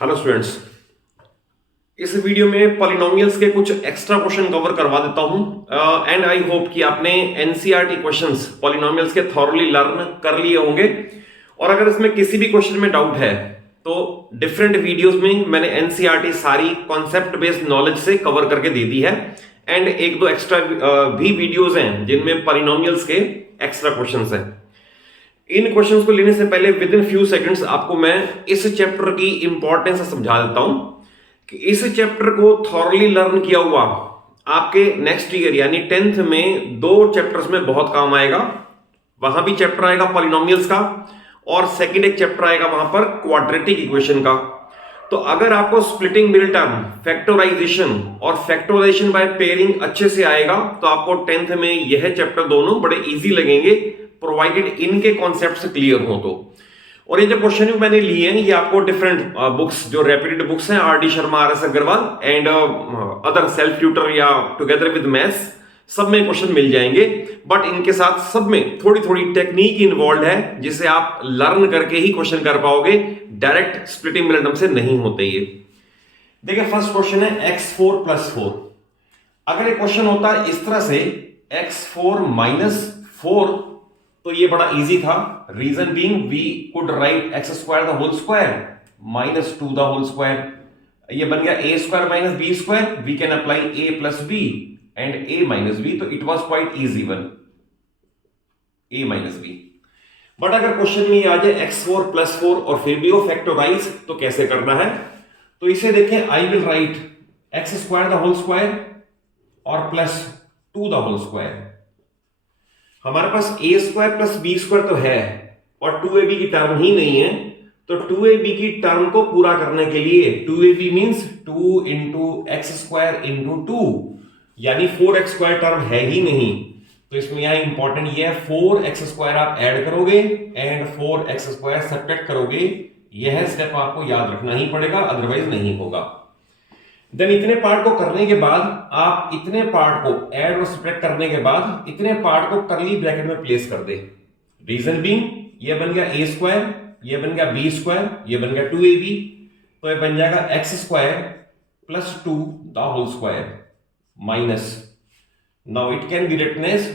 Hello students. इस video में polynomials के कुछ एक्स्ट्रा क्वेश्चन कवर करवा देता हूं एंड आई होप कि आपने एनसीईआरटी क्वेश्चंस पॉलिनोमियल्स के थॉरली लर्न कर लिए होंगे। और अगर इसमें किसी भी क्वेश्चन में डाउट है तो डिफरेंट वीडियोस में मैंने एनसीईआरटी सारी कॉन्सेप्ट बेस्ड नॉलेज से कवर करके दे दी है एंड एक दो एक्स्ट्रा भी वीडियोस हैं जिनमें पॉलिनोमियल्स के एक्स्ट्रा क्वेश्चंस हैं। इन क्वेश्चंस को लेने से पहले विद इन फ्यू सेकंड्स आपको मैं इस चैप्टर की इंपॉर्टेंस समझा देता हूं कि इस चैप्टर को थॉरली लर्न किया हुआ आपके नेक्स्ट ईयर यानी 10th में दो चैप्टर्स में बहुत काम आएगा। वहां भी चैप्टर आएगा पॉलिनोमियल्स का और सेकंड एक चैप्टर आएगा वहां पर क्वाड्रेटिक इक्वेशन का। तो अगर आपको स्प्लिटिंग मिडिल टर्म, फैक्टराइजेशन और फैक्टराइजेशन बाय पेयरिंग अच्छे से आएगा तो आपको 10th में यह चैप्टर दोनों बड़े इजी लगेंगे, प्रोवाइडेड इनके कॉन्सेप्ट क्लियर हो तो। और ये जो क्वेश्चन मैंने लिए हैं ये आपको डिफरेंट बुक्स जो रेप्यूटेड बुक्स हैं R D Sharma, R S Agarwal and other self tutor या टुगेदर विद मैथ्स सब में क्वेश्चन मिल जाएंगे। बट इनके साथ सब में थोड़ी थोड़ी टेक्निक इन्वॉल्व है जिसे आप लर्न करके ही क्वेश्चन कर पाओगे, डायरेक्ट स्प्लिटिंग मिडिल से नहीं होते। ये देखिए फर्स्ट क्वेश्चन है x4 + 4। अगर ये क्वेश्चन होता है इस तरह से x4 - 4 तो ये बड़ा इजी था। Reason being we could write x² - 2 the whole square. ये बन गया a² - b²। We can apply a + b and a - b, तो it was quite easy one, a - b। But अगर क्वेश्चन में आ जाए x4 + 4 और फिर भी वो फैक्टराइज तो कैसे करना है? तो इसे देखें, I will write x² the whole square और +2 द होल स्क्वायर। हमारे पास a² + b² तो है और 2ab की टर्म ही नहीं है, तो 2ab की टर्म को पूरा करने के लिए 2ab मींस 2 × x² × 2 यानी 4x² टर्म है ही नहीं। तो इसमें यहां इंपॉर्टेंट ये है 4x² आप ऐड करोगे एंड 4x² सब्ट्रैक्ट करोगे। यह स्टेप आपको याद रखना ही पड़ेगा, अदरवाइज नहीं होगा। देन इतने पार्ट को करने के बाद आप इतने पार्ट को ऐड और सब्ट्रैक्ट करने के बाद इतने पार्ट को कर्ली ब्रैकेट में प्लेस कर दे। रीजन बीइंग ये बन गया a², ये बन गया b², ये बन गया 2ab, तो ये बन जाएगा x² + 2 the whole square minus, now it can be written as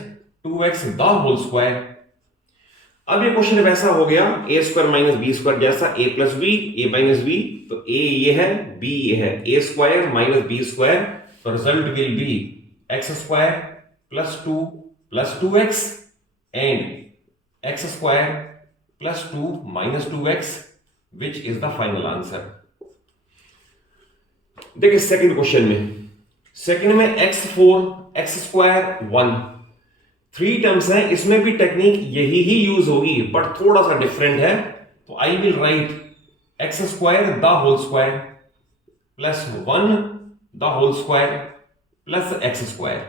2x the whole square. अब ये क्वेश्चन वैसा हो गया a² - b² जैसा, a + b, a - b, तो a ये है, b ये है, a² - b², तो result will be x² + 2 + 2x and x² + 2 - 2x which is the final answer. देखिए सेकंड क्वेश्चन में, सेकंड में x4 x² 1 3 टर्म्स हैं, इसमें भी टेक्निक यही ही यूज होगी बट थोड़ा सा डिफरेंट है। तो I will write x² the whole square + 1 the whole square + x²।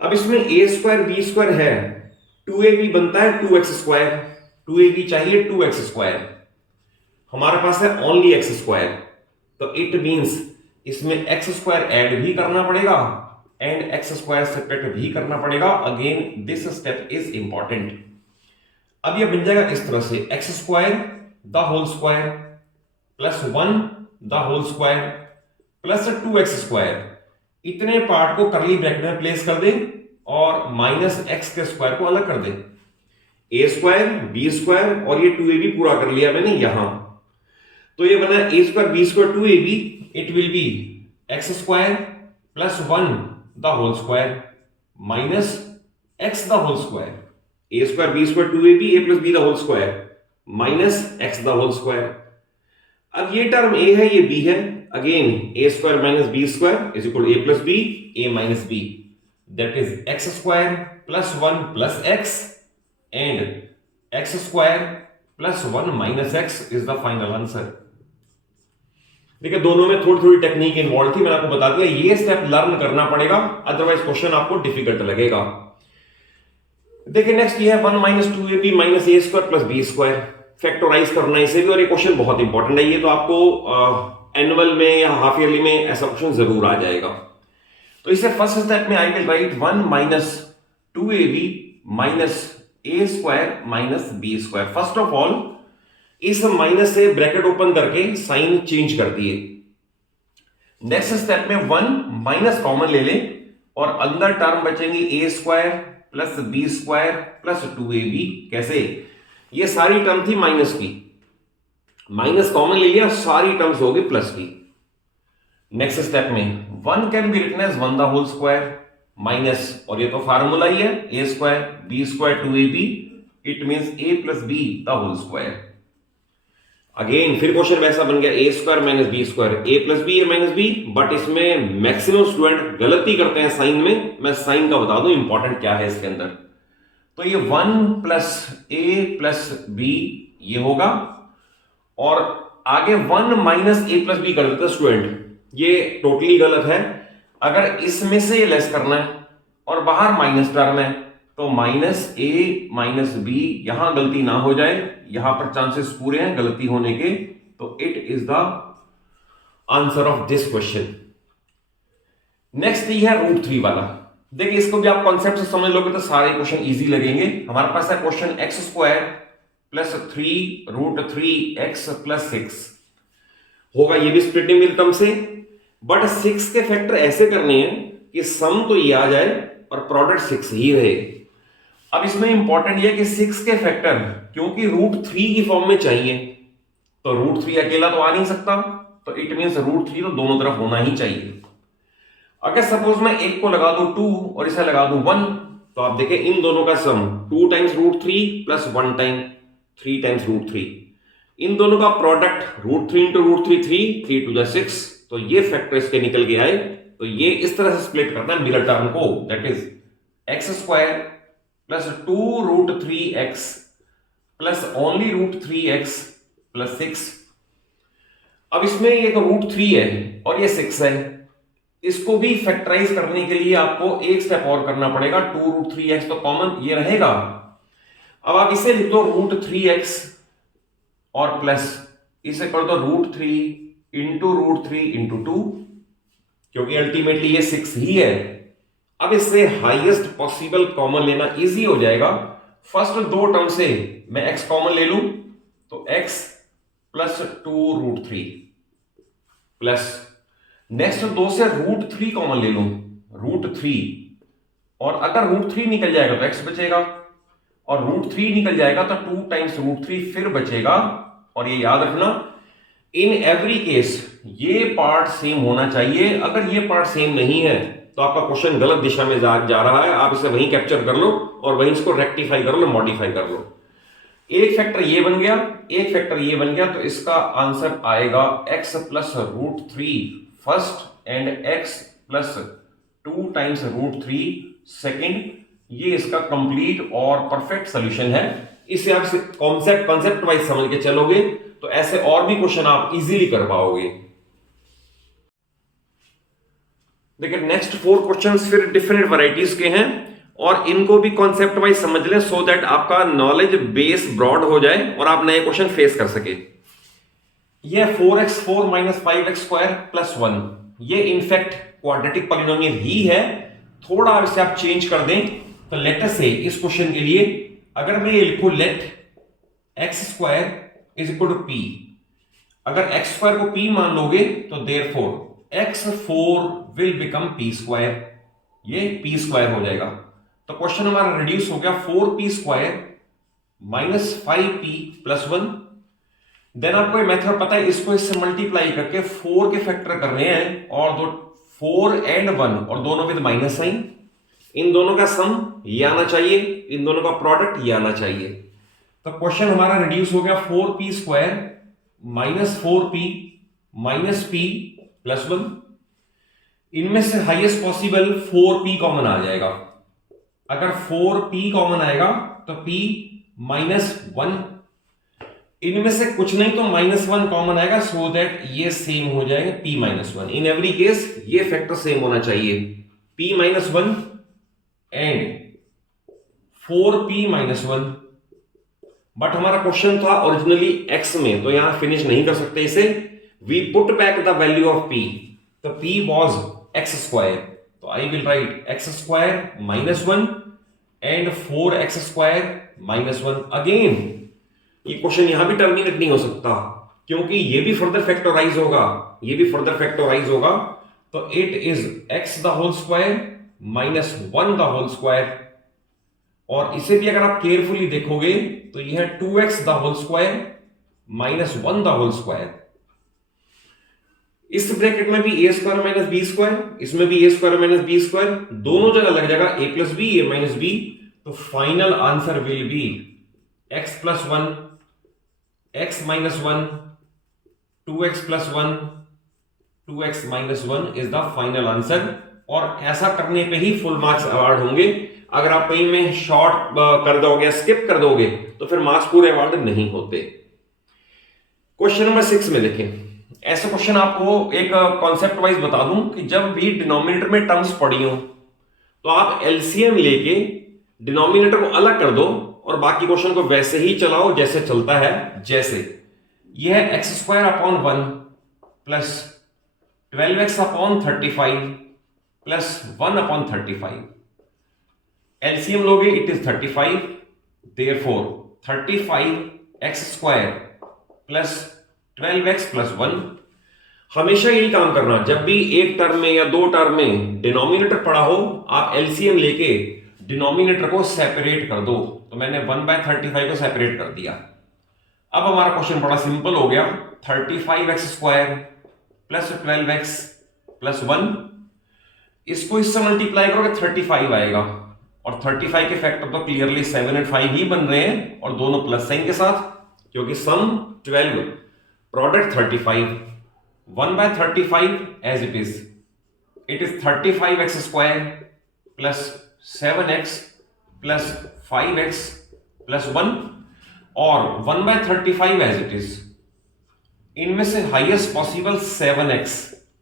अब इसमें a² b² है, 2ab बनता है 2x², 2ab चाहिए 2x², हमारे पास है ओनली x², तो इट मींस इसमें x² ऐड भी करना पड़ेगा एंड x² सब्ट्रैक्ट भी करना पड़ेगा। Again this step is important. अब ये बन जाएगा इस तरह से x² the whole square + 1 the whole square + 2x²। इतने पार्ट को कर्ली ब्रैकेट में प्लेस कर दे और -x के स्क्वायर को अलग कर दे। a² b² और ये 2ab पूरा कर लिया मैंने यहां, तो ये बना a² b² 2ab, it will B x² + 1 the whole square minus x the whole square, a² b² 2ab, a + b the whole square minus x the whole square। अब ये टर्म a है, ये b है, again a² - b² is equal to a + b, a - b, that is x² + 1 + x and x² + 1 - x is the final answer। देखिए दोनों में थोड़ी थोड़ी टेक्निक इन्वॉल्व थी, मैंने आपको बता दिया, ये स्टेप लर्न करना पड़ेगा अदरवाइज क्वेश्चन आपको डिफिकल्ट लगेगा। देखिए नेक्स्ट ये है 1 - 2ab - a² + b², फैक्टराइज करना इसे भी, और ये क्वेश्चन बहुत इंपॉर्टेंट है, ये तो आपको एनुअल में या हाफ ईयरली में ऐसा क्वेश्चन जरूर आ जाएगा। तो इसे फर्स्ट स्टेप में आई will right 1 - 2ab - a² - b²। First of all इस माइनस से ब्रैकेट ओपन करके साइन चेंज कर दिए। नेक्स्ट स्टेप में 1 माइनस कॉमन ले लें और अंदर टर्म बचेंगी a square plus b square plus 2ab। कैसे? ये सारी टर्म थी माइनस की, माइनस कॉमन ले लिया, सारी टर्म्स हो गई प्लस की। नेक्स्ट स्टेप में 1 can be written as 1 the whole square minus, और ये तो फार्मूला ही है, a square b square 2ab, it means a plus b the whole square. Again फिर क्वेश्चन वैसा बन गया, a square minus b square, a plus b a minus b, but इसमें मैक्सिमम स्टूडेंट गलती करते हैं साइन में। मैं साइन का बता दूं इंपॉर्टेंट क्या है इसके अंदर। तो ये 1 प्लस ए प्लस बी ये होगा, और आगे 1 माइनस ए प्लस बी कर देते स्टूडेंट, ये टोटली गलत है। अगर इसमें से लेस करना है और बाहर माइनस टर्म है तो माइनस ए माइनस बी, यहां गलती ना हो जाए, यहां पर चांसेस पूरे हैं गलती होने के, तो it is the answer of this question. Next ये है √3 वाला। देखिए इसको भी आप कॉन्सेप्ट से समझ लोगे तो सारे क्वेश्चन इजी लगेंगे। हमारे पास है question x square plus 3 √3x plus 6 होगा, ये भी स्प्लिटिंग टर्म से, बट 6 के फैक्टर ऐसे करने हैं कि सम तो ये आ जाए और प्रोडक्ट 6 ही रहे। अब इसमें इंपॉर्टेंट ये कि 6 के फैक्टर क्योंकि √3 की फॉर्म में चाहिए, तो √3 अकेला तो आ नहीं सकता, तो इट मींस √3 तो दोनों तरफ होना ही चाहिए। अगर सपोज मैं एक को लगा दूं 2 और इसे लगा दूं 1, तो आप देखें इन दोनों का सम 2 टाइम्स √3 प्लस 1 टाइम 3 टाइम्स √3, इन दोनों का प्रोडक्ट √3 इंटू √3 3 2 6, तो ये फैक्टर इसके निकल के आए। तो ये इस तरह से स्प्लिट करना है मिरर टर्म को, that is x square plus 2 √3x plus only √3x plus 6। अब इसमें ये √3 है और ये 6 है, इसको भी फैक्टराइज करने के लिए आपको एक स्टेप और करना पड़ेगा। 2 √3x तो कॉमन ये रहेगा, अब आप इसे लिख दो √3x और प्लस इसे कर दो √3 इंटू √3 इंटू 2, क्योंकि अल्टीमेटली ये 6 ही है। अब इससे हाईएस्ट पॉसिबल कॉमन लेना इजी हो जाएगा। फर्स्ट दो टर्म से मैं x कॉमन ले लूं तो x प्लस 2 √3 प्लस नेक्स्ट दो से √3 कॉमन ले लूं √3, और अगर √3 निकल जाएगा तो x बचेगा, और √3 निकल जाएगा तो 2 टाइम्स √3 फिर बचेगा। और ये याद रखना इन एवरी केस ये पार्ट सेम होना चाहिए। अगर ये पार्ट सेम नहीं है तो आपका क्वेश्चन गलत दिशा में जा रहा है, आप इसे वहीं कैप्चर कर लो और वहीं इसको रेक्टिफाई कर लो, मॉडिफाई कर लो। एक फैक्टर ये बन गया, एक फैक्टर ये बन गया, तो इसका आंसर आएगा x plus √3 first and x plus 2 times √3 second. ये इसका कंप्लीट और परफेक्ट सोल्यूशन है। इसे आप कॉन्सेप्ट वाइज समझ के चलोगे तो ऐसे और भी क्वेश्चन आप इजीली कर पाओगे। देखिए नेक्स्ट 4 क्वेश्चंस फिर डिफरेंट वैरायटीज के हैं और इनको भी कॉन्सेप्ट वाइज समझ लें सो दैट आपका नॉलेज बेस ब्रॉड हो जाए और आप नए क्वेश्चन फेस कर सके। ये 4x4 minus 5x square plus 1, ये इनफैक्ट क्वाड्रेटिक पॉलिनोमियल ही है। थोड़ा इसे आप चेंज कर दें तो लेट अस से इस क्वेश्चन के लिए अगर मैं ये लिखूं let x square is equal to p, अगर x स्क्वायर को p मान लोगे तो therefore x4 will become p square, ये p स्क्वायर हो जाएगा। तो क्वेश्चन हमारा रिड्यूस हो गया 4p square minus 5p plus 1। Then आपको ये मेथड पता है, इसको इससे मल्टीप्लाई करके 4 के फैक्टर कर रहे हैं और 4 एंड 1 और दोनों विद माइनस साइन, इन दोनों का सम ये आना चाहिए, इन दोनों का प्रोडक्ट ये आना चाहिए। तो क्वेश्चन हमारा रिड्यूस हो गया 4p square minus 4p minus p plus 1। इनमें से हाईएस्ट पॉसिबल 4p कॉमन आ जाएगा। अगर 4p कॉमन आएगा तो p माइनस 1, इनमें से कुछ नहीं तो -1 कॉमन आएगा सो दैट ये सेम हो जाएगा p minus 1। In every case ये फैक्टर सेम होना चाहिए, p minus 1 and 4p minus 1। But हमारा क्वेश्चन था ओरिजिनली x में, तो यहां फिनिश नहीं कर सकते इसे। We put back the value of p, तो p वाज x स्क्वायर, तो I will write x square minus 1 and 4x square minus 1 again. ये क्वेश्चन यहां भी टर्मिनेट नहीं हो सकता, क्योंकि ये भी फर्दर फैक्टराइज होगा, ये भी फर्दर फैक्टराइज होगा। तो it is x the whole square minus 1 the whole square, और इसे भी अगर आप केयरफुली देखोगे तो यह है 2x the whole square minus 1 the whole square. इस ब्रैकेट में भी a square minus b square, इसमें भी a square minus b square, दोनों जगह लग जाएगा a plus b, a minus b. तो final answer will be x plus 1, x minus 1, 2x plus 1, 2x minus 1 is the final answer. और ऐसा करने पे ही फुल मार्क्स अवार्ड होंगे। अगर आप कहीं में शॉर्ट कर दोगे, स्किप कर दोगे, तो फिर मार्क्स पूरे अवार्ड नहीं होते। क्वेश्चन नंबर 6 में देखें। ऐसा क्वेश्चन आपको एक कॉन्सेप्ट वाइज बता दूं कि जब भी डिनोमिनेटर में टर्म्स पड़ी हो तो आप एलसीएम लेके डिनोमिनेटर को अलग कर दो और बाकी क्वेश्चन को वैसे ही चलाओ जैसे चलता है। जैसे यह है x square upon 1 plus 12x upon 35 plus 1 upon 35। LCM लोगे it is 35, therefore 35x square plus 12x plus 1। हमेशा यही काम करना, जब भी एक टर्म में या दो टर्म में डिनोमिनेटर पड़ा हो, आप एलसीएम लेके डिनोमिनेटर को सेपरेट कर दो। तो मैंने 1/35 को सेपरेट कर दिया। अब हमारा क्वेश्चन बड़ा सिंपल हो गया। 35x square plus 12x plus 1, इसको इससे मल्टीप्लाई करोगे 35 आएगा, और 35 के फैक्टर तो क्लियरली 7 और 5 ही बन रहे हैं, और दोनों प्लस साइन के साथ, क्योंकि sum 12 product 35। 1/35 as it is 35x square plus 7x plus 5x plus 1, और 1/35 एज इट इज इनमें से हाईएस्ट पॉसिबल 7x,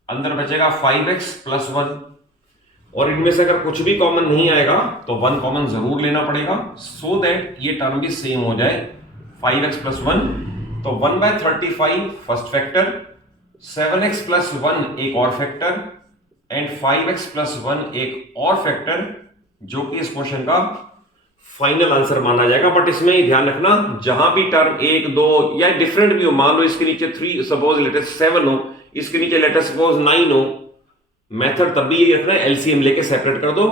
अंदर बचेगा 5x प्लस 1, और इनमें से अगर कुछ भी कॉमन नहीं आएगा तो 1 कॉमन जरूर लेना पड़ेगा, सो दैट ये टर्म भी सेम हो जाए, 5x प्लस 1। तो 1/35 फर्स्ट फैक्टर, 7x प्लस 1 एक और फैक्टर, एंड 5x प्लस 1 एक और फैक्टर, जो कि इस क्वेश्चन का फाइनल आंसर माना जाएगा। बट इसमें ही ध्यान रखना, जहां भी टर्म 1, 2 या डिफरेंट भी हो, मान लो इसके नीचे 3 सपोज लेटेस्ट 7 हो, इसके नीचे लेटेस्ट सपोज 9 हो, मेथड तब भी यही रखना है, एलसीएम लेके सेपरेट कर दो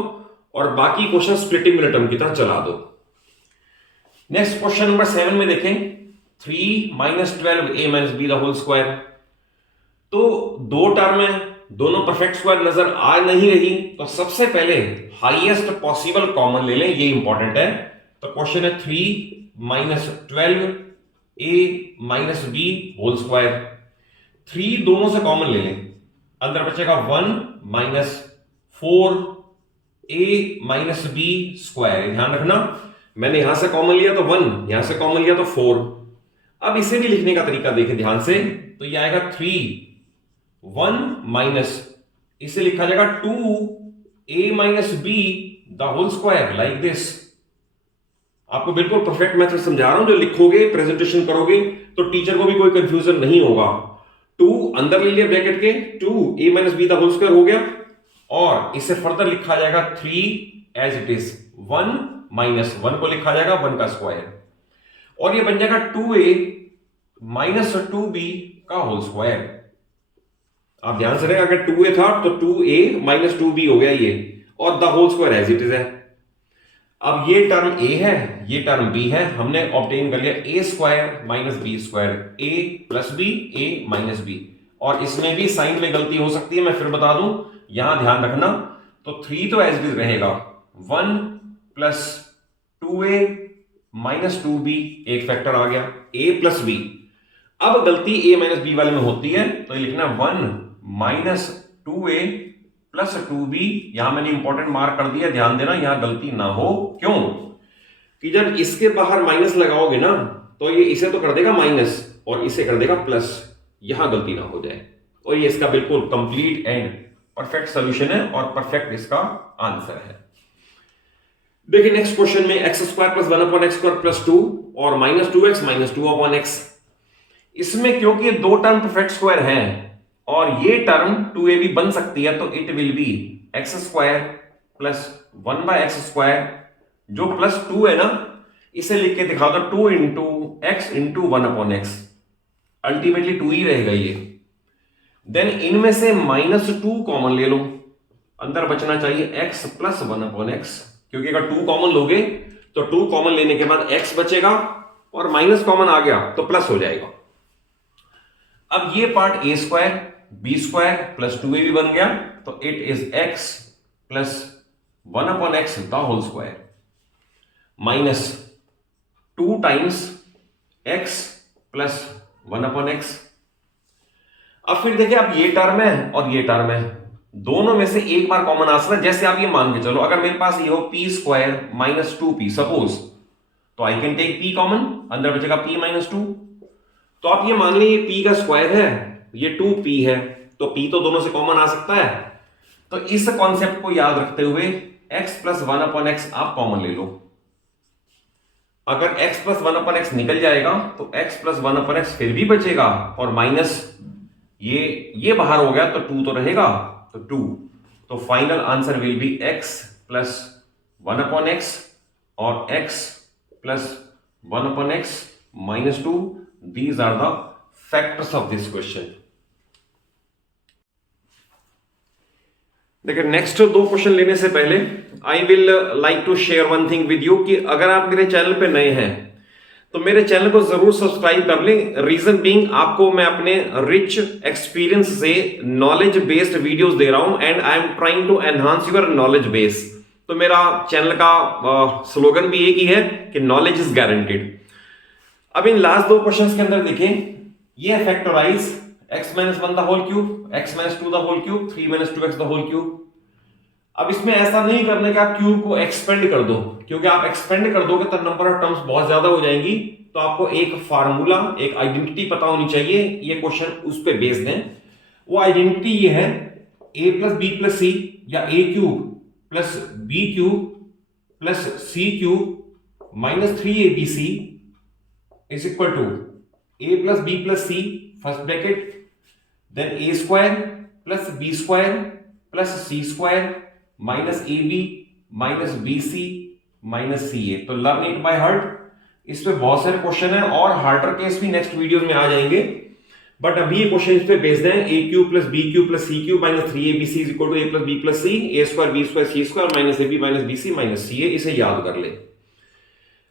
और बाकी क्वेश्चन स्प्लिटिंग मिनटम की तरह चला दो। नेक्स्ट क्वेश्चन नंबर 7 में देखें। 3 minus 12a minus b the whole square. तो दो टर्म है, दोनों परफेक्ट स्क्वायर नजर आ नहीं रही, तो सबसे पहले हाईएस्ट पॉसिबल कॉमन ले लें, ये इंपॉर्टेंट है। तो क्वेश्चन है 3 minus 12a minus b whole square. 3 दोनों से कॉमन ले लें, अंदर बचेगा 1 minus 4a minus b square. ध्यान रखना, मैंने यहां से कॉमन लिया तो 1, यहां से कॉमन लिया तो 4। अब इसे भी लिखने का तरीका देखें ध्यान से, तो यह आएगा 3 1 माइनस, इसे लिखा जाएगा 2a minus b the whole square, like this. आपको बिल्कुल परफेक्ट मेथड समझा रहा हूं, जो लिखोगे प्रेजेंटेशन करोगे तो टीचर को भी कोई कंफ्यूजन नहीं होगा। 2 अंदर ले लिया ब्रैकेट के, 2a minus b the whole square हो गया, और इसे फर्दर लिखा जाएगा 3 एज इट इज, 1 माइनस 1 को लिखा जाएगा 1 का स्क्वायर, और ये बन जाएगा 2a माइनस 2b का होल स्क्वायर। आप ध्यान से रखें, अगर 2a था तो 2a माइनस 2b हो गया ये, और the whole square as it is है। अब ये टर्म a है, ये टर्म b है, हमने ऑब्टेन कर लिया a square minus b square, a plus b, a minus b, और इसमें भी साइन में गलती हो सकती है, मैं फिर बता दूं, यहां ध्यान रखना। तो 3 तो एज इट इज रहेगा, 1 प्लस 2a माइनस 2b एक फैक्टर आ गया, a प्लस b। अब गलती a माइनस b वाले में होती है, तो लिखना 1 माइनस 2a प्लस 2b। यहां मैंने इंपॉर्टेंट मार्क कर दिया, ध्यान देना यहां गलती ना हो। क्यों? कि जब इसके बाहर माइनस लगाओगे ना, तो ये इसे तो कर देगा माइनस और इसे कर देगा प्लस, यहां गलती ना हो जाए। और ये इसका बिल्कुल कंप्लीट एंड परफेक्ट सॉल्यूशन है और परफेक्ट इसका आंसर है। देखिए नेक्स्ट क्वेश्चन में x square plus 1 upon x square plus 2 और minus 2x minus 2 upon x. इसमें क्योंकि दो टर्म परफेक्ट स्क्वायर हैं और ये टर्म 2ab बन सकती है, तो it will be x square plus 1 by x square, जो प्लस 2 है ना, इसे लिख के दिखा दो 2 into x into 1/x, ultimately 2 ही रहेगा ये। देन इनमें से -2 कॉमन ले लो, अंदर बचना चाहिए x प्लस 1/x, क्योंकि अगर 2 कॉमन लोगे तो 2 कॉमन लेने के बाद x बचेगा और माइनस कॉमन आ गया तो प्लस हो जाएगा। अब ये part a square b square plus 2ab बन गया, तो it is x plus 1/x the whole square minus 2 times x plus 1/x। अब फिर देखिए, अब ये टर्म है और ये टर्म है, दोनों में से एक बार कॉमन आ सकता है। जैसे आप ये मान के चलो, अगर मेरे पास ये हो p square minus 2p suppose, तो I can take p common, अंदर बचेगा p माइनस 2। तो आप ये मान लीजिए p का स्क्वायर है, ये 2p है, तो p तो दोनों से कॉमन आ सकता है। तो इस कॉन्सेप्ट को याद रखते हुए x प्लस 1/x आप कॉमन ले लो। अगर x प्लस 1/x निकल जाएगा तो x प्लस 1/x फिर भी बचेगा, और माइनस ये बाहर हो गया तो 2 तो रहेगा, तो 2। तो final answer will be x plus 1/x और x plus 1/x minus 2। These are the factors of this question. देखिए, नेक्स्ट 2 क्वेश्चन लेने से पहले I will like to share one thing with you कि अगर आप मेरे चैनल पे नए हैं तो मेरे चैनल को जरूर सब्सक्राइब कर लें। रीजन बीइंग, आपको मैं अपने रिच एक्सपीरियंस से नॉलेज बेस्ड वीडियोस दे रहा हूं and I am trying to enhance your knowledge base. तो मेरा चैनल का स्लोगन भी एक ही है कि नॉलेज इज गारंटीड। अब इन लास्ट 2 क्वेश्चंस के अंदर देखें, ये है factorise x minus 1 the whole cube, x minus 2 the whole cube, 3 minus 2x the whole cube. अब इसमें ऐसा नहीं करने का आप क्यूब को एक्सपेंड कर दो, क्योंकि आप एक्सपेंड कर दोगे तो नंबर ऑफ टर्म्स बहुत ज्यादा हो जाएंगी। तो आपको एक फार्मूला, एक आइडेंटिटी पता होनी चाहिए, ये क्वेश्चन उस पर बेस्ड है। वो आइडेंटिटी ये है a plus b plus c या a cube plus b cube plus c cube minus 3abc is equal to a plus b plus c first bracket, then a square plus b square plus c square minus ab minus bc minus ca। तो learn it by heart. इस पे बहुत सारे क्वेश्चन है और harder case भी next videos में आ जाएंगे, बट अभी ये क्वेश्चन इस पे बेस्ड है। a cube plus b cube plus c cube minus 3abc is equal to a plus b plus c, a square b square c square minus ab minus bc minus ca। इसे याद कर ले।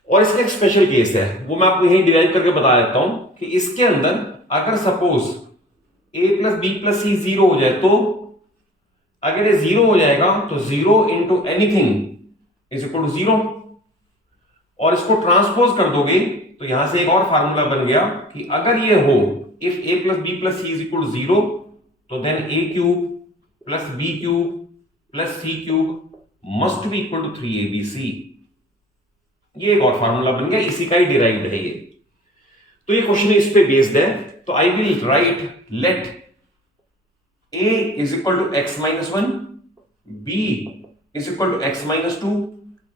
और इसका एक special case है, वो मैं आपको यही डिराइव करके बता देता हूं कि इसके अंदर अगर suppose a plus b plus c 0 हो जाए, तो अगर ये 0 हो जाएगा तो 0 into anything is equal to 0, और इसको ट्रांसपोज कर दोगे तो यहां से एक और फार्मूला बन गया कि अगर ये हो if a plus b plus c is equal to 0, तो then a cube plus b cube plus c cube must be equal to 3abc। ये एक और फार्मूला बन गया, इसी का ही डिराइव्ड है ये। तो ये क्वेश्चन इस पे बेस्ड है। तो I will right let a is equal to x minus 1, b is equal to x minus 2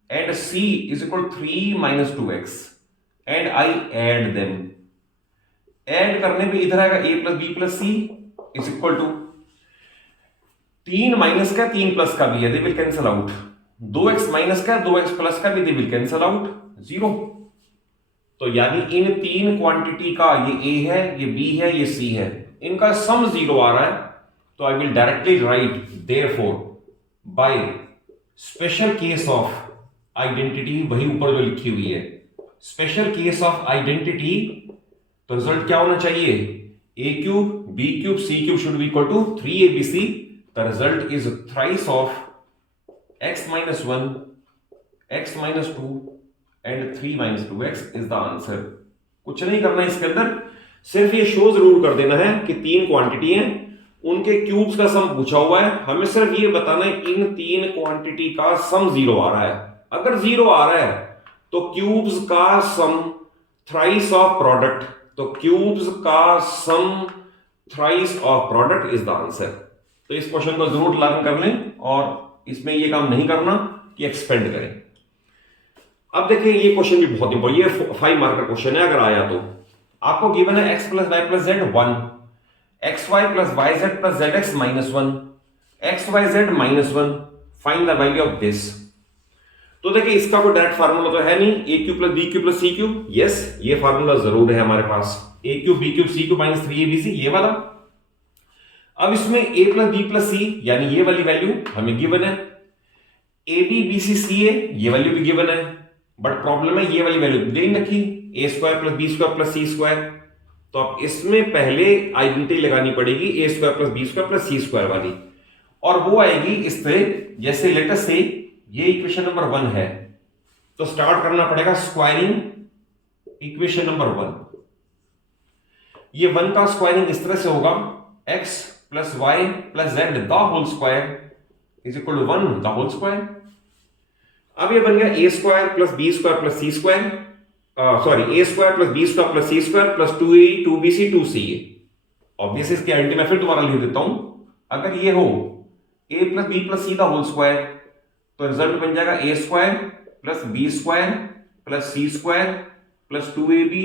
and c is equal to 3 minus 2x and I add them। Add करने पे इधर आएगा a plus b plus c is equal to 3 minus का 3 plus का भी है, they will cancel out। 2x minus का 2x plus का भी they will cancel out 0। तो यानी इन 3 क्वांटिटी का ये a है, ये b है, ये c है, इनका सम 0 आ रहा है। तो I will directly write therefore by special case of identity, वही ऊपर जो लिखी हुई है स्पेशल केस ऑफ आइडेंटिटी, तो रिजल्ट क्या होना चाहिए, a cube b cube c cube should be equal to 3abc। The result is thrice of x minus 1 x minus 2 and 3 minus 2x is the answer. कुछ नहीं करना इसके अंदर, सिर्फ ये शो जरूर कर देना है कि 3 क्वांटिटी हैं, उनके क्यूब्स का सम पूछा हुआ है, हमें सिर्फ ये बताना है इन 3 क्वांटिटी का सम 0 आ रहा है। अगर 0 आ रहा है तो क्यूब्स का सम थ्राइस ऑफ प्रोडक्ट, तो क्यूब्स का sum thrice of product is the answer. तो इस क्वेश्चन को जरूर लर्न कर लें और इसमें ये काम नहीं करना कि एक्सपेंड करें। अब देखिए, ये क्वेश्चन भी बहुत इंपॉर्टेंट, ये 5 मार्क का क्वेश्चन है। अगर आया तो आपको गिवन है x plus y plus z 1, xy plus yz plus zx minus 1, xyz minus 1, find the value of this. तो देखिए इसका कोई डायरेक्ट फार्मूला तो है नहीं, a cube plus b cube plus c cube, yes ये फार्मूला जरूर है हमारे पास, a cube b cube c cube minus 3abc ये वाला। अब इसमें a plus b plus c यानी ये वाली वैल्यू हमें गिवन है, ए बी बी सी सी ए ये वैल्यू भी गिवन है, बट प्रॉब्लम है ये वाली वैल्यू दे रखी a square plus b square plus c square. तो अब इसमें पहले आइडेंटिटी लगानी पड़ेगी a square plus b square plus c square वाली, और वो आएगी इस तरह, जैसे लेटर से ये इक्वेशन नंबर 1 है तो स्टार्ट करना पड़ेगा स्क्वायरिंग इक्वेशन नंबर 1। ये 1 का स्क्वायरिंग इस तरह से होगा, x plus y plus z the whole square is equal to 1 the whole square. अब ये बन गया a square plus b square plus c square, sorry a square plus b square plus c square plus 2a 2bc 2ca। Obviously इसकी identity मैं फिर दोबारा लिख देता हूं, अगर ये हो a plus b plus c the whole square तो रिजल्ट बन जाएगा a square plus b square plus c square plus 2ab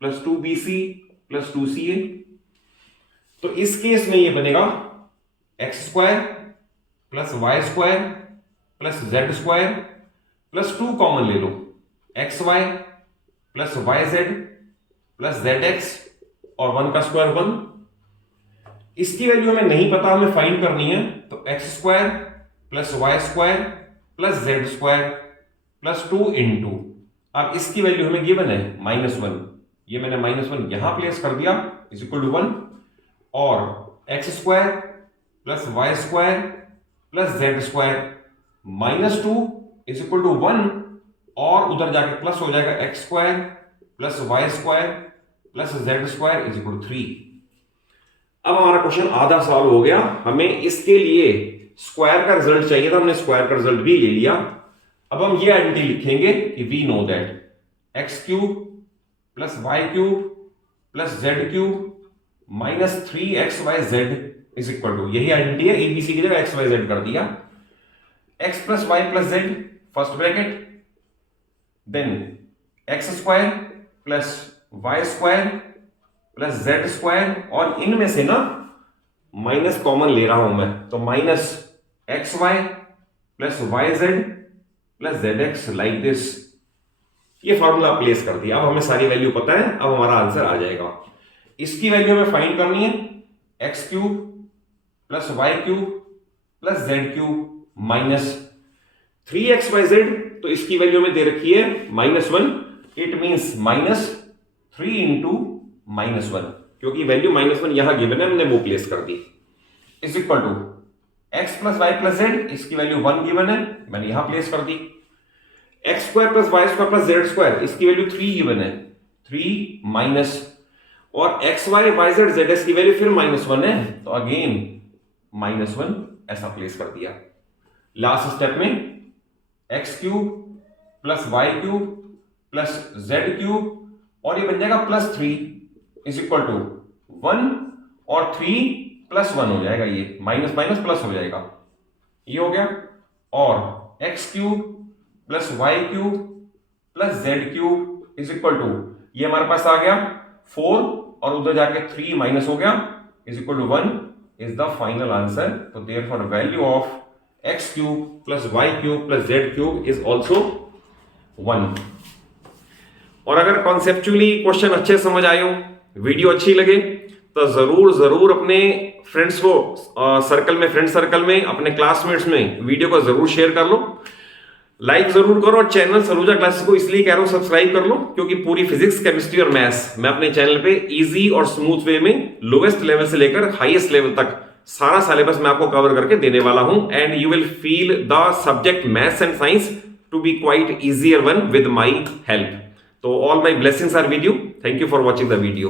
plus 2bc plus 2ca। तो इस केस में ये बनेगा x square plus y square plus z square plus 2 common ले लो, x y plus y z plus z x और 1 का square 1। इसकी वैल्यू हमें नहीं पता, हमें फाइंड करनी है, तो x square plus y square plus z square plus 2 into, अब इसकी वैल्यू हमें गिवन है -1, ये मैंने -1 यहां प्लेस कर दिया इज इक्वल टू 1, और x square plus y square plus z square -2 is equal to 1, और उधर जाके प्लस हो जाएगा x square plus y square plus z square is equal to 3। अब हमारा क्वेश्चन आधा सॉल्व हो गया, हमें इसके लिए स्क्वायर का रिजल्ट चाहिए था, हमने स्क्वायर का रिजल्ट भी ले लिया। अब हम ये आइडेंटिटी लिखेंगे कि we know that x cube plus y cube plus z cube minus 3xyz is equal to, यही आइडेंटिटी है, एबीसी की जगह xyz कर दिया, x plus y plus z first bracket, then x square plus y square plus z square, और इनमें से ना माइनस कॉमन ले रहा हूं मैं, तो minus x y plus y z plus z x like this. ये फॉर्मूला प्लेस कर दिया, अब हमें सारी वैल्यू पता है, अब हमारा आंसर आ जाएगा। इसकी वैल्यू हमें फाइंड करनी है, x cube plus y cube plus z cube minus 3xyz, तो इसकी वैल्यू हमें दे रखी है -1, इट मींस -3 इंटू -1, क्योंकि वैल्यू -1 यहां गिवन है, हमने वो प्लेस कर दी, is equal to x plus y plus z, इसकी वैल्यू 1 गिवन है, मैंने यहां प्लेस कर दी, x square plus y square plus z square, इसकी वैल्यू 3 गिवन है, 3 माइनस, और x y y z z x की वैल्यू फिर -1 है, तो अगेन -1 ऐसा प्लेस कर दिया। लास्ट स्टेप में x cube plus y cube plus z cube, और ये बन जाएगा +3 इज इक्वल टू 1, और 3 + 1 हो जाएगा, ये माइनस माइनस प्लस हो जाएगा, ये हो गया, और x cube plus y cube plus z cube is equal to, ये हमारे पास आ गया 4, और उधर जाके 3 माइनस हो गया, is equal to 1 is the final answer. तो therefore value of x cube plus y cube plus z cube is also 1। और अगर कॉन्सेप्चुअली क्वेश्चन अच्छे समझ आए हो, वीडियो अच्छी लगे, तो जरूर जरूर अपने फ्रेंड्स को सर्कल में, फ्रेंड सर्कल में, अपने क्लासमेट्स में वीडियो को जरूर शेयर कर लो, लाइक जरूर करो, और चैनल सलूजा क्लासेस को इसलिए कह रहा हूं सब्सक्राइब कर लो, क्योंकि पूरी फिजिक्स केमिस्ट्री और मैथ्स मैं अपने चैनल पे इजी और स्मूथ वे में लोवेस्ट लेवल से लेकर हाईएस्ट लेवल तक सारा सिलेबस मैं आपको कवर करके देने वाला हूं, and you will feel the subject maths and science to be quite easier one with my help. तो all my blessings are with you, thank you for watching the video.